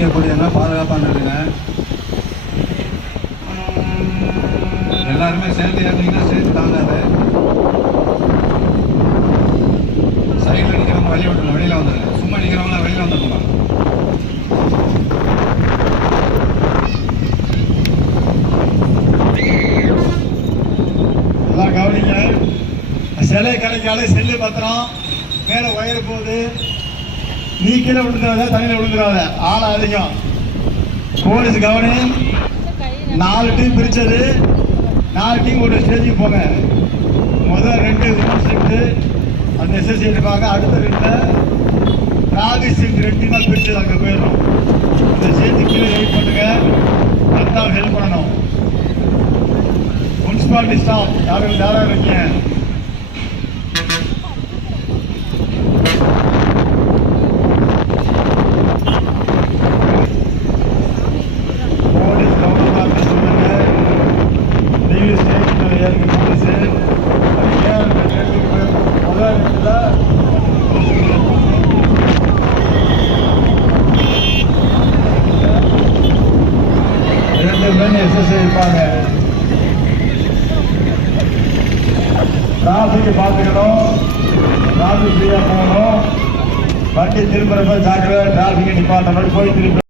வைக்கக்கூடியதெல்லாம் பாதுகாப்பாக இருக்குங்க எல்லாருமே சேர்த்து ஏறினீங்கன்னா சேர்த்து தாங்காது சைடில் நிற்கிறவங்க வழி விட்டுருங்க வெளியில் வந்துடுங்க சும்மா நிற்கிறவங்களாம் வெளியில் வந்துடணும் எல்லாம் கவனிங்க. சிலை கிடைக்காலே செல்லு பத்திரம். மேலே ஒயர் போகுது நீ கீழே விழுந்துடாத தண்ணியில் விழுந்துடாத. ஆள் அதிகம் போலீஸ் கவனி. நாலு டீம் பிரிச்சது. நாலு டீம் ஒரு ஸ்டேஜுக்கு போங்க. முதல் ரெண்டு உமன் ஷிஃப்ட்டு அந்த எஸ்எஸ்சி பார்க்க அடுத்த ரெண்டு டிராபிக் சிங் ரெண்டு டீமாக பிரிச்சு அங்கே போயிடும் இந்த சேர்த்து கீழே ஹெல்ப் பண்ணுங்க. அடுத்த ஹெல்ப் பண்ணணும். முனிசிபாலிட்டி ஸ்டாஃப் யாரும் யாராக இருக்கீங்க? பேரும் இருப்பாங்க டிராஃபிக் பார்த்துக்கணும் டிராஃபிக் ஃப்ரீயாக போகணும் வண்டி திரும்புறப்ப ஜாக்கிரதை டிராஃபிக் டிபார்ட்மெண்ட் போய் திருப்பி